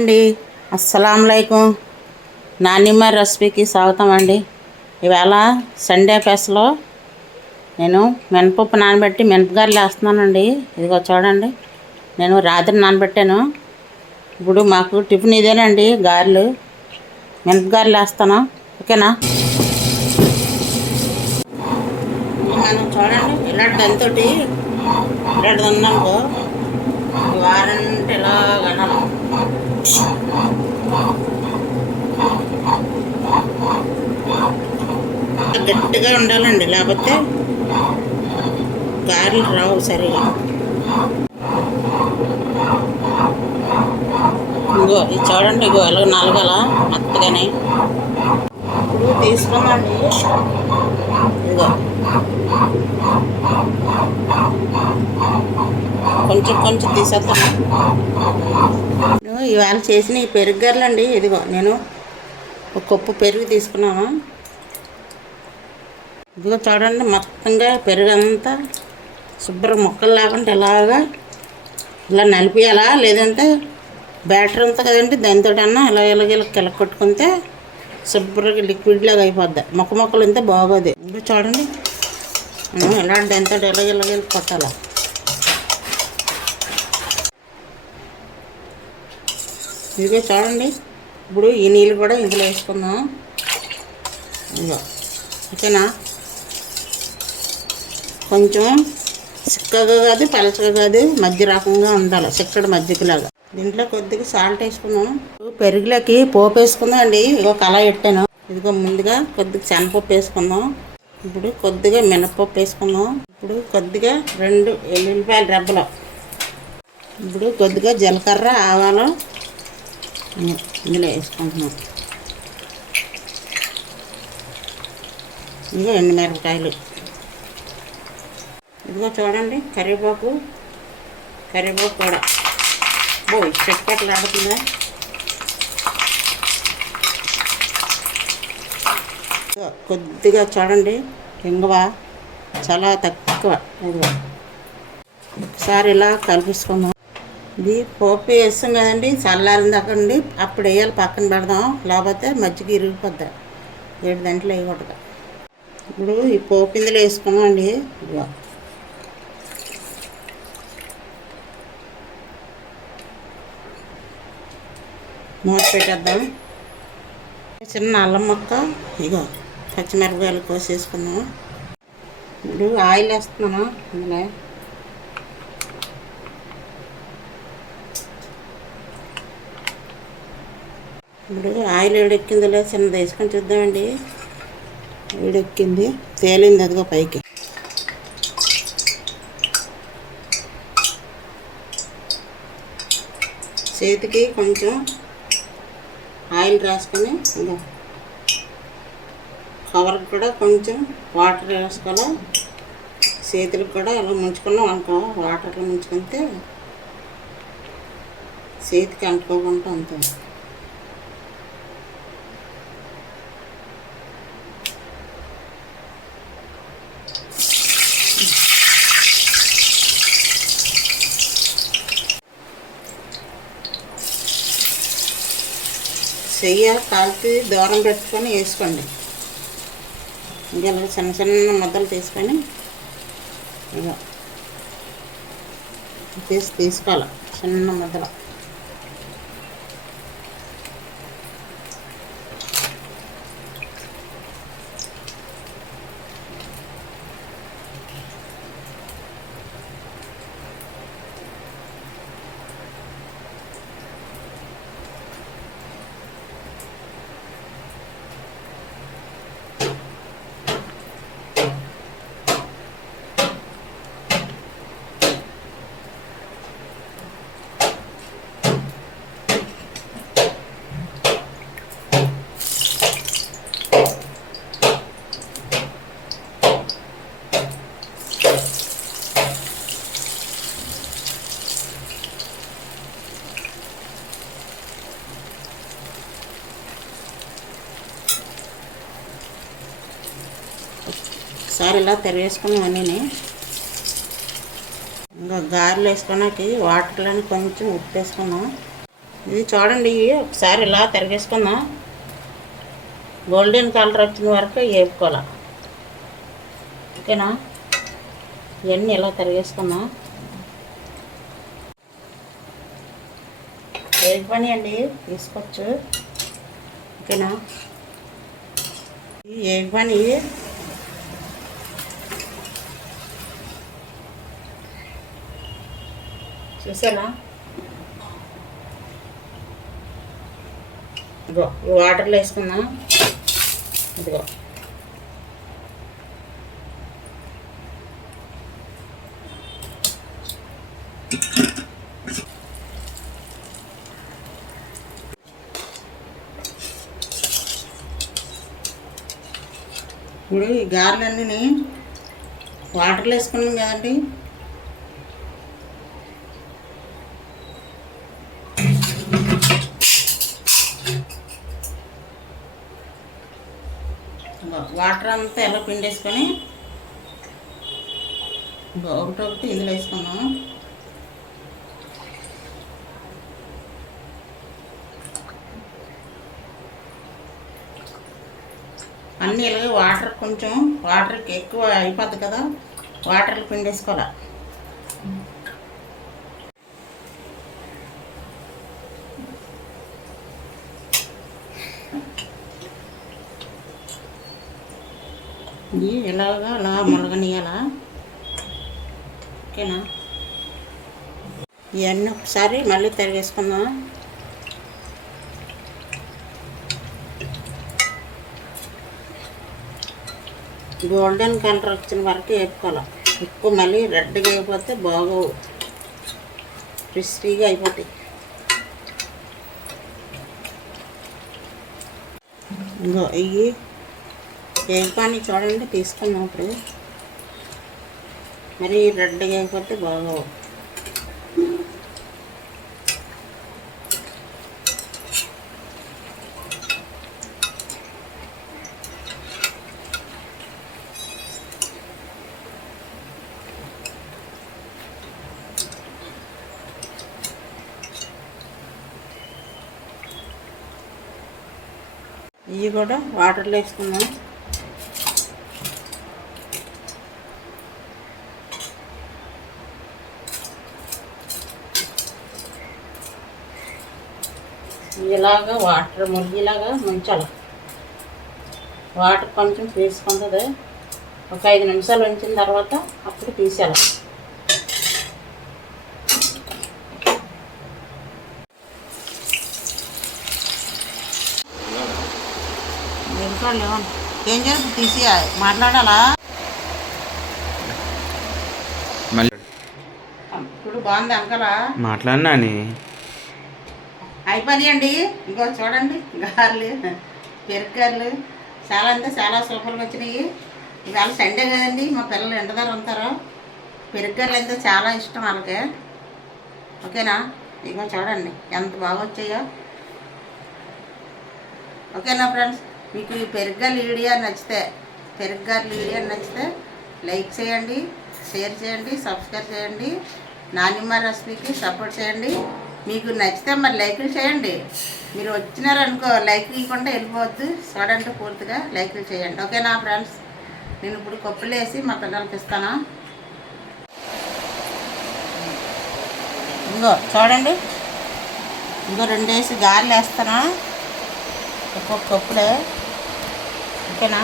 అండి అస్సలం అయికం నానిమ్మ రెసిపీకి స్వాగతం అండి ఇవాళ సండే ఫెస్ట్లో నేను మినపప్పు నానబెట్టి మినపగారెలు వేస్తున్నానండి. ఇదిగో చూడండి. నేను రాత్రి నానబెట్టాను. ఇప్పుడు మాకు టిఫిన్ ఇదేనండి గారెలు. మినపగారెలు వేస్తాను. ఓకేనా? మనం చూడండి ఇలాంటి దానితోటి ఇలాంటి ఉన్నానుకో వారంటే ఇలా గట్టిగా ఉండాలండి లేకపోతే గారెలు రావు సరిగా. ఇగో ఇది చూడండి ఇగో ఎలా నలగల మెత్తగానే. ఇప్పుడు తీసుకుందండి ఇగో కొంచెం కొంచెం తీసేద్దాం ఇవాళ చేసిన ఈ పెరుగు అండి ఇదిగో నేను ఒక కప్పు పెరుగు తీసుకున్నాను. ఇదిగో చూడండి మొత్తంగా పెరుగు అంతా శుభ్రం ముక్కలు లేకుండా ఇలాగా ఇలా నలిపియాలా లేదంటే బ్యాటర్ అంతా కదండి దానితో అన్నా ఇలా ఇలాగ ఇలా కిలక కొట్టుకుంటే శుభ్రంగా లిక్విడ్ లాగా అయిపోద్ది. మొక్క మొక్కలు అంతా బాగోదు. ఇంకా చూడండి. మనం ఇలాంటి దాంతో ఇలాగ ఇలాగ ఇలా కొట్టాలి. ఇదిగో చూడండి. ఇప్పుడు ఈ నీళ్ళు కూడా ఇందులో వేసుకుందాం. ఇదిగో. ఓకేనా? కొంచెం చిక్కగా కాదు పలచగా కాదు మధ్య రకంగా ఉండాలి. చిక్కడి మధ్యకులాగా దీంట్లో కొద్దిగా సాల్ట్ వేసుకున్నాం పెరుగులోకి పోపు వేసుకుందాం అండి ఇగో కళ పెట్టాను. ఇదిగో ముందుగా కొద్దిగా శనగపప్పు వేసుకుందాం. ఇప్పుడు కొద్దిగా మినపప్పు వేసుకుందాం. ఇప్పుడు కొద్దిగా రెండు ఎల్లుల్లిపాయల రెబ్బలు. ఇప్పుడు కొద్దిగా జీలకర్ర ఆవాలు ఇందులో వేసుకుంటున్నాం. ఇదిగో ఎండుమిరపకాయలు ఇదిగో చూడండి కరివేపాకు కరివేపాకు కూడా. బోయ్ చెక్కట్లు ఆడుతుందా కొద్దిగా చూడండి ఇంగువ చాలా తక్కువ. ఇదిగో ఒకసారి ఇలా కలిపించుకుందాం ఇది పోపు వేస్తాం కదండి చల్లారిన ఉండి అప్పుడు వేయాలి పక్కన పెడదాం లేకపోతే మజ్జిగ ఇరిగిపోద్ది. ఏడు దాంట్లో వేయకూడదు ఇప్పుడు ఈ పోపు ఇందులో వేసుకున్నాం అండి మూత పెట్టేద్దాం. చిన్న అల్లం మొక్క ఇగో పచ్చిమిరపకాయలు కోసేసుకున్నాం ఇప్పుడు ఆయిల్ వేస్తున్నాను ఇందులో. ఇప్పుడు ఆయిల్ వేడెక్కిందిలే చిన్నది వేసుకొని చూద్దామండి. వేడెక్కింది తేలింది అదిగో పైకి. చేతికి కొంచెం ఆయిల్ రాసుకొని కవర్కి కూడా కొంచెం వాటర్ వేసుకోవాలి? చేతులకు కూడా అలా ముంచుకున్నాం అనుకో వాటర్లో ముంచుకుంటే చేతికి అంటుకోకుండా ఉంటుంది. చెయ్య కాల్చి దూరం పెట్టుకొని వేసుకోండి. ఇంకా చిన్న చిన్న ముద్దలు తీసుకొని ఇలా తీసి తీసుకోవాలి. చిన్న ముద్దలు. ఒకసారి ఇలా తెరవేసుకున్నాం అన్నీ ఇంకా గారెలు వేసుకోడానికి వాటర్లోని కొంచెం ఉప్పు వేసుకున్నాం. ఇది చూడండి ఇవి ఒకసారి ఇలా తిరగేసుకుందాం. గోల్డెన్ కలర్ వచ్చిన వరకు వేపుకోవాలి. ఓకేనా? ఇవన్నీ ఇలా తిరగేసుకుందాం. ఏది పని అండి? తీసుకోవచ్చు. ఓకేనా? ఈ ఏది పని? చూసానా? ఇదిగో ఈ వాటర్లో వేసుకుందాం ఇదిగో. ఇప్పుడు ఈ గారెలన్నీ వాటర్లో వేసుకున్నాం కదండి. వాటర్ అంతా ఎలా పిండేసుకొని ఒకటి ఒకటొకటి ఇందులో వేసుకున్నాం అన్నీ ఇలాగే వాటర్ కొంచెం వాటర్కి ఎక్కువ అయిపోద్ది కదా వాటర్లు పిండేసుకోవాలి. ఇది ఎలాగా అలా మునగనీయాలా ఓకేనా? ఇవన్నీ ఒకసారి మళ్ళీ తరిగేసుకుందాం గోల్డెన్ కలర్ వచ్చిన వరకు వేపుకోవాలి. ఎక్కువ మళ్ళీ రెడ్గా అయిపోతే బాగోవు. క్రిస్పీగా అయిపోతాయి. ఇంకో ఇవి ఏపాని చూడండి తీసుకున్నాం ఇప్పుడు మరి రెడ్గా అయిపోతే బాగోవు ఇవి కూడా వాటర్లో వేసుకున్నాం ఇలాగా వాటర్ మురిగిలాగా ముంచాలి. వాటర్ కొంచెం తీసుకుంటుంది. ఒక ఐదు నిమిషాలు ఉంచిన తర్వాత అప్పుడు తీసేయాలి. ఏం చేస్తుంది తీసి మాట్లాడాలా? మళ్ళీ ఇప్పుడు బాగుంది అంకలా. మాట్లాడినాని అయిపోయాయండి ఇంకో చూడండి. గారెలు పెరుగారెలు చాలా అంటే చాలా సూపర్గా వచ్చినాయి. ఇవాళ సండే కదండి. మా పిల్లలు ఎండదారు ఉంటారు పెరుగారెలు అయితే చాలా ఇష్టం వాళ్ళకి. ఓకేనా? ఇంకో చూడండి. ఎంత బాగా వచ్చాయో. ఓకేనా ఫ్రెండ్స్? మీకు ఈ పెరుగారు వీడియో నచ్చితే పెరుగారు వీడియో నచ్చితే లైక్ చేయండి షేర్ చేయండి సబ్స్క్రైబ్ చేయండి. నానిమ్మ రెసిపీకి సపోర్ట్ చేయండి. మీకు నచ్చితే మరి లైకులు చేయండి. మీరు వచ్చినారనుకో లైక్ ఇవ్వకుండా వెళ్ళిపోవద్దు. చూడండి పూర్తిగా లైకులు చేయండి. ఓకేనా ఫ్రెండ్స్? నేను ఇప్పుడు కప్పులు వేసి మా పిల్లలకి ఇస్తాను? ఇంకో చూడండి. ఇంకో రెండు వేసి గారెలు వేస్తాను? ఒక్కొక్క కప్పులే. ఓకేనా?